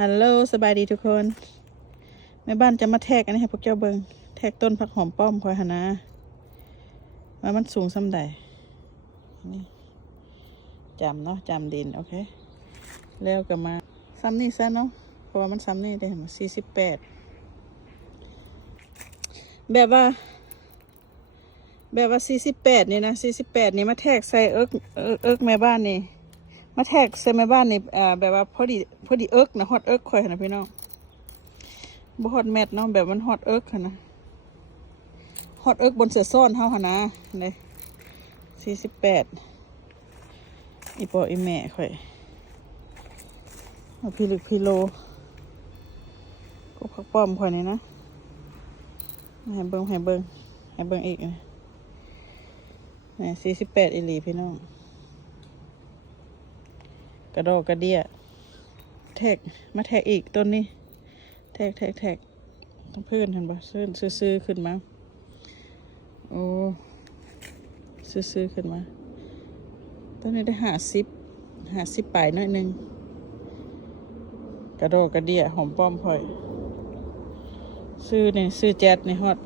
ฮัลโหลสบายดีทุกคนแม่บ้านจะมาแทกอันนี้ให้พวกเจ้าเบิงแทกต้นผักหอมป้อมคอยหนะว่ามันสูงส่ำใดนี่จำเนาะจำดินโอเคแล้วก็มาซ้ำนี่ซะเนาะเพราะว่ามันซ้ำนี่ได้มา48แบบว่า48นี่นะ48นี่มาแทกใส่เอิกแม่บ้านนี่มาแทกใส่แม่บ้านนี่แบบว่าพอดีเอิกนะฮอตเอิกคอยนะพี่น้องบ่ฮอตแมทเนาะแบบมันฮอตเอิกค่ะนะฮอตเอิกบนเสือซ่อนเฮาค่ะนะเลย48อีปออีแม่ค่อยเอาพี่ลึกพี่โลก็พักป้อมค่อยนี่นะให้เบิ่งอีกนะ48อีหลีพี่น้องกระดอกกระเดี่ยแทกมาแทกอีกต้นนี้แทกต้องพื้นเห็นปะซื้อขึ้นมาโอ้ซื้อขึ้นมาต้นนี้ได้50ปลายน้อยหนึ่งกระดอกกระเดี่ยหอมป้อมพลอยซื้อแจ๊ดในฮอต